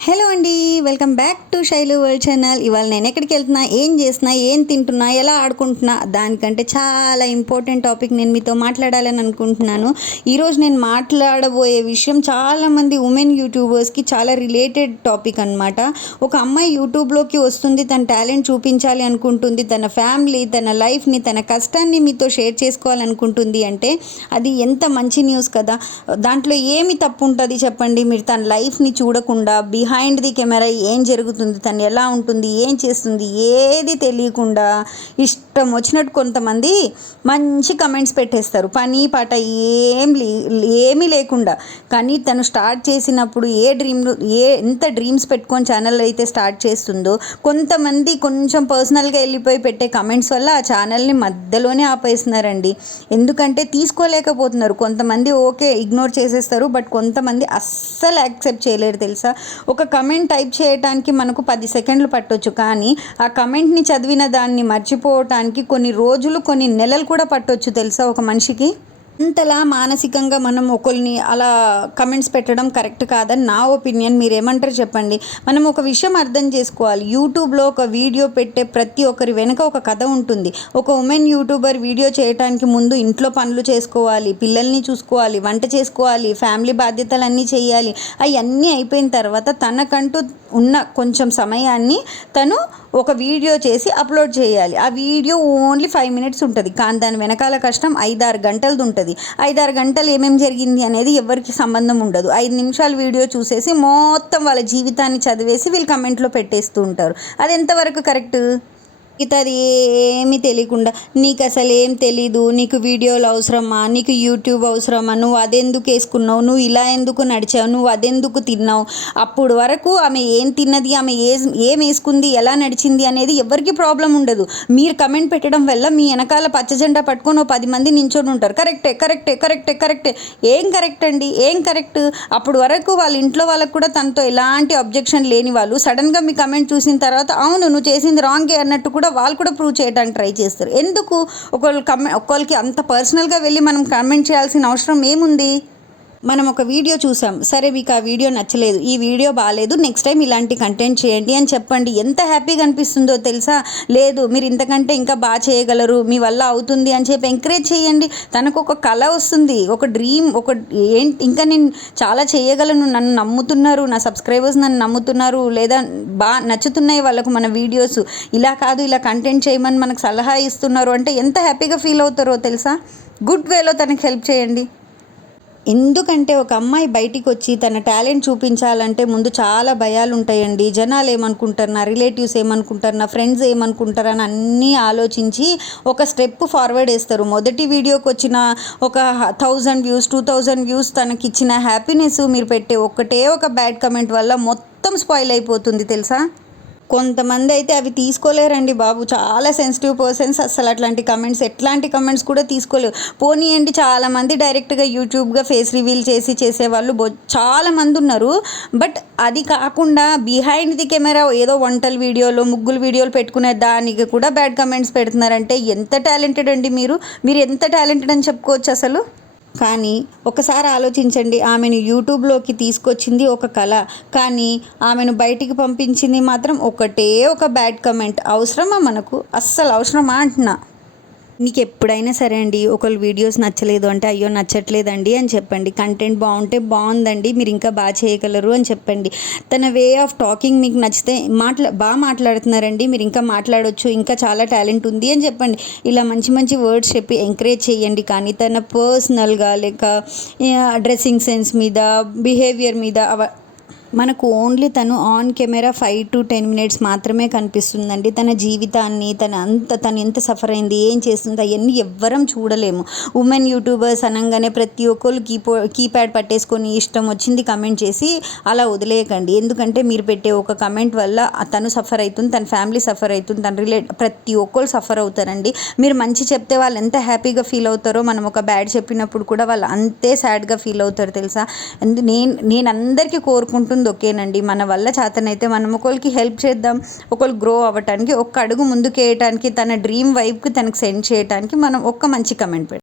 Hello అండి, welcome back to Shailu world channel. ఇవాళ నేను ఎక్కడికి వెళ్తున్నా, ఏం చేస్తున్నా, ఏం తింటున్నా, ఎలా ఆడుకుంటున్నా, దానికంటే చాలా ఇంపార్టెంట్ టాపిక్ నేను మీతో మాట్లాడాలని అనుకుంటున్నాను. ఈరోజు నేను మాట్లాడబోయే విషయం చాలామంది ఉమెన్ యూట్యూబర్స్కి చాలా రిలేటెడ్ టాపిక్ అనమాట. ఒక అమ్మాయి యూట్యూబ్లోకి వస్తుంది, తన టాలెంట్ చూపించాలి అనుకుంటుంది, తన ఫ్యామిలీ, తన లైఫ్ని, తన కష్టాన్ని మీతో షేర్ చేసుకోవాలనుకుంటుంది అంటే అది ఎంత మంచి న్యూస్ కదా. దాంట్లో ఏమి తప్పు ఉంటుంది చెప్పండి? మీరు తన లైఫ్ని చూడకుండా బిహైండ్ ది కెమెరా ఏం జరుగుతుంది, తను ఎలా ఉంటుంది, ఏం చేస్తుంది, ఏది తెలియకుండా ఇష్టం వచ్చినట్టు కొంతమంది మంచి కమెంట్స్ పెట్టేస్తారు, పని పాట ఏమీ లేకుండా. కానీ తను స్టార్ట్ చేసినప్పుడు ఎంత డ్రీమ్స్ పెట్టుకొని ఛానల్ అయితే స్టార్ట్ చేస్తుందో, కొంతమంది కొంచెం పర్సనల్గా వెళ్ళిపోయి పెట్టే కమెంట్స్ వల్ల ఆ ఛానల్ని మధ్యలోనే ఆపేస్తున్నారండి. ఎందుకంటే తీసుకోలేకపోతున్నారు. కొంతమంది ఓకే ఇగ్నోర్ చేసేస్తారు, బట్ కొంతమంది అస్సలు యాక్సెప్ట్ చేయలేరు తెలుసా. ఒక కమెంట్ టైప్ చేయడానికి మనకు 10 సెకండ్లు పట్టొచ్చు, కానీ ఆ కమెంట్ని చదివిన దాన్ని మర్చిపోవటానికి కొన్ని రోజులు, కొన్ని నెలలు కూడా పట్టొచ్చు తెలుసా ఒక మనిషికి. అంతలా మానసికంగా మనం ఒకరిని అలా కమెంట్స్ పెట్టడం కరెక్ట్ కాదని నా ఒపీనియన్. మీరేమంటారు చెప్పండి? మనం ఒక విషయం అర్థం చేసుకోవాలి. యూట్యూబ్లో ఒక వీడియో పెట్టే ప్రతి ఒక్కరి వెనుక ఒక కథ ఉంటుంది. ఒక ఉమెన్ యూట్యూబర్ వీడియో చేయడానికి ముందు ఇంట్లో పనులు చేసుకోవాలి, పిల్లల్ని చూసుకోవాలి, వంట చేసుకోవాలి, ఫ్యామిలీ బాధ్యతలన్నీ చేయాలి. అవన్నీ అయిపోయిన తర్వాత తనకంటూ ఉన్న కొంచెం సమయాన్ని తను ఒక వీడియో చేసి అప్లోడ్ చేయాలి. ఆ వీడియో ఓన్లీ 5 మినిట్స్ ఉంటుంది, కానీ దాని వెనకాల కష్టం 5-6 గంటలది ఉంటుంది. 5-6 గంటలు ఏమేమి జరిగింది అనేది ఎవరికి సంబంధం ఉండదు. 5 నిమిషాల వీడియో చూసేసి మొత్తం వాళ్ళ జీవితాన్ని చదివేసి వీళ్ళు కమెంట్లో పెట్టేస్తూ ఉంటారు. అది ఎంతవరకు కరెక్ట్? అది ఏమీ తెలియకుండా నీకు అసలు ఏం తెలీదు, నీకు వీడియోలు అవసరమా, నీకు యూట్యూబ్ అవసరమా, నువ్వు అదెందుకు వేసుకున్నావు, నువ్వు ఇలా ఎందుకు నడిచావు, నువ్వు అదెందుకు తిన్నావు. అప్పుడు వరకు ఆమె ఏం తిన్నది, ఆమె ఏం వేసుకుంది, ఎలా నడిచింది అనేది ఎవరికి ప్రాబ్లం ఉండదు. మీరు కమెంట్ పెట్టడం వల్ల మీ వెనకాల పచ్చజెండా పట్టుకొని 10 మంది నించొని ఉంటారు. కరెక్టే కరెక్టే కరెక్టే కరెక్టే. ఏం కరెక్ట్ అండి? ఏం కరెక్ట్? అప్పుడు వరకు వాళ్ళ ఇంట్లో వాళ్ళకు కూడా తనతో ఎలాంటి అబ్జెక్షన్ లేని వాళ్ళు సడన్గా మీ కమెంట్ చూసిన తర్వాత అవును నువ్వు చేసింది రాంగే అన్నట్టు కూడా వాళ్ళు కూడా ప్రూవ్ చేయడానికి ట్రై చేస్తారు. ఎందుకు ఒకరికి అంత పర్సనల్గా వెళ్ళి మనం కమెంట్ చేయాల్సిన అవసరం ఏముంది? మనం ఒక వీడియో చూసాం, సరే మీకు ఆ వీడియో నచ్చలేదు, ఈ వీడియో బాగాలేదు, నెక్స్ట్ టైం ఇలాంటి కంటెంట్ చేయండి అని చెప్పండి. ఎంత హ్యాపీగా అనిపిస్తుందో తెలుసా. లేదు మీరు ఇంతకంటే ఇంకా బాగా చేయగలరు, మీ వల్ల అవుతుంది అని చెప్పి ఎంకరేజ్ చేయండి. తనకు ఒక కళ వస్తుంది, ఒక డ్రీమ్, ఇంకా నేను చాలా చేయగలను, నన్ను నమ్ముతున్నారు, నా సబ్స్క్రైబర్స్ నన్ను నమ్ముతున్నారు, లేదా బాగా నచ్చుతున్నాయి వాళ్ళకు మన వీడియోస్, ఇలా కాదు ఇలా కంటెంట్ చేయమని మనకు సలహా ఇస్తున్నారు అంటే ఎంత హ్యాపీగా ఫీల్ అవుతారో తెలుసా. గుడ్ వేలో తనకి హెల్ప్ చేయండి. ఎందుకంటే ఒక అమ్మాయి బయటికి వచ్చి తన టాలెంట్ చూపించాలంటే ముందు చాలా భయాలు ఉంటాయండి. జనాలు ఏమనుకుంటారు, నా రిలేటివ్స్ ఏమనుకుంటారు, నా ఫ్రెండ్స్ ఏమనుకుంటారు అని అన్నీ ఆలోచించి ఒక స్టెప్ ఫార్వర్డ్ వేస్తారు. మొదటి వీడియోకి వచ్చిన ఒక 1000 వ్యూస్, 2000 వ్యూస్ తనకి ఇచ్చిన హ్యాపీనెస్ మీరు పెట్టే ఒక బ్యాడ్ కమెంట్ వల్ల మొత్తం స్పాయిల్ అయిపోతుంది తెలుసా. కొంతమంది అయితే అవి తీసుకోలేరండి బాబు, చాలా సెన్సిటివ్ పర్సన్స్. అసలు అట్లాంటి కమెంట్స్, ఎట్లాంటి కమెంట్స్ కూడా తీసుకోలేవు. పోనీయండి, చాలామంది డైరెక్ట్గా యూట్యూబ్గా ఫేస్ రివీల్ చేసేవాళ్ళు చాలామంది ఉన్నారు. బట్ అది కాకుండా బిహైండ్ ది కెమెరా ఏదో వంటల వీడియోలు, ముగ్గులు వీడియోలు పెట్టుకునే దానికి కూడా బ్యాడ్ కమెంట్స్ పెడుతున్నారంటే ఎంత టాలెంటెడ్ అండి మీరు ఎంత టాలెంటెడ్ అని చెప్పుకోవచ్చు అసలు. కానీ ఒకసారి ఆలోచించండి, ఆమెను యూట్యూబ్లోకి తీసుకొచ్చింది ఒక కళ, కానీ ఆమెను బయటికి పంపించింది మాత్రం ఒక బ్యాడ్ కమెంట్. అవసరమా మనకు? అస్సలు అవసరమా అంటున్నా. నీకు ఎప్పుడైనా సరే అండి, ఒకళ్ళు వీడియోస్ నచ్చలేదు అంటే అయ్యో నచ్చట్లేదండి అని చెప్పండి. కంటెంట్ బాగుంటే బాగుందండి, మీరు ఇంకా బాగా చేయగలరు అని చెప్పండి. తన వే ఆఫ్ టాకింగ్ మీకు నచ్చితే బాగా మాట్లాడుతున్నారండి, మీరు ఇంకా మాట్లాడవచ్చు, ఇంకా చాలా టాలెంట్ ఉంది అని చెప్పండి. ఇలా మంచి మంచి వర్డ్స్ చెప్పి ఎంకరేజ్ చేయండి. కానీ తన పర్సనల్గా లేక డ్రెస్సింగ్ సెన్స్ మీద, బిహేవియర్ మీద మనకు ఓన్లీ తను ఆన్ కెమెరా 5 to 10 మినిట్స్ మాత్రమే కనిపిస్తుందండి. తన జీవితాన్ని, తను ఎంత సఫర్ అయింది, ఏం చేస్తుంది, అవన్నీ ఎవ్వరం చూడలేము. ఉమెన్ యూట్యూబర్స్ అనగానే ప్రతి ఒక్కరు కీప్యాడ్ పట్టేసుకొని ఇష్టం వచ్చింది కమెంట్ చేసి అలా వదిలేయకండి. ఎందుకంటే మీరు పెట్టే ఒక కమెంట్ వల్ల తను సఫర్ అవుతుంది, తన ఫ్యామిలీ సఫర్ అవుతుంది, తన ప్రతి ఒక్కరు సఫర్ అవుతారండి. మీరు మంచి చెప్తే వాళ్ళు ఎంత హ్యాపీగా ఫీల్ అవుతారో, మనం ఒక బ్యాడ్ చెప్పినప్పుడు కూడా వాళ్ళు అంతే సాడ్గా ఫీల్ అవుతారు తెలుసా. నేను అందరికీ కోరుకుంటుంది ఓకేనండి, మన వల్ల చేతనైతే మనం ఒకరికి హెల్ప్ చేద్దాం, ఒకరు గ్రో అవ్వటానికి, ఒక్క అడుగు ముందుకు వేయటానికి, తన డ్రీమ్ వైపుకి తనకు సెండ్ చేయడానికి మనం ఒక్క మంచి కమెంట్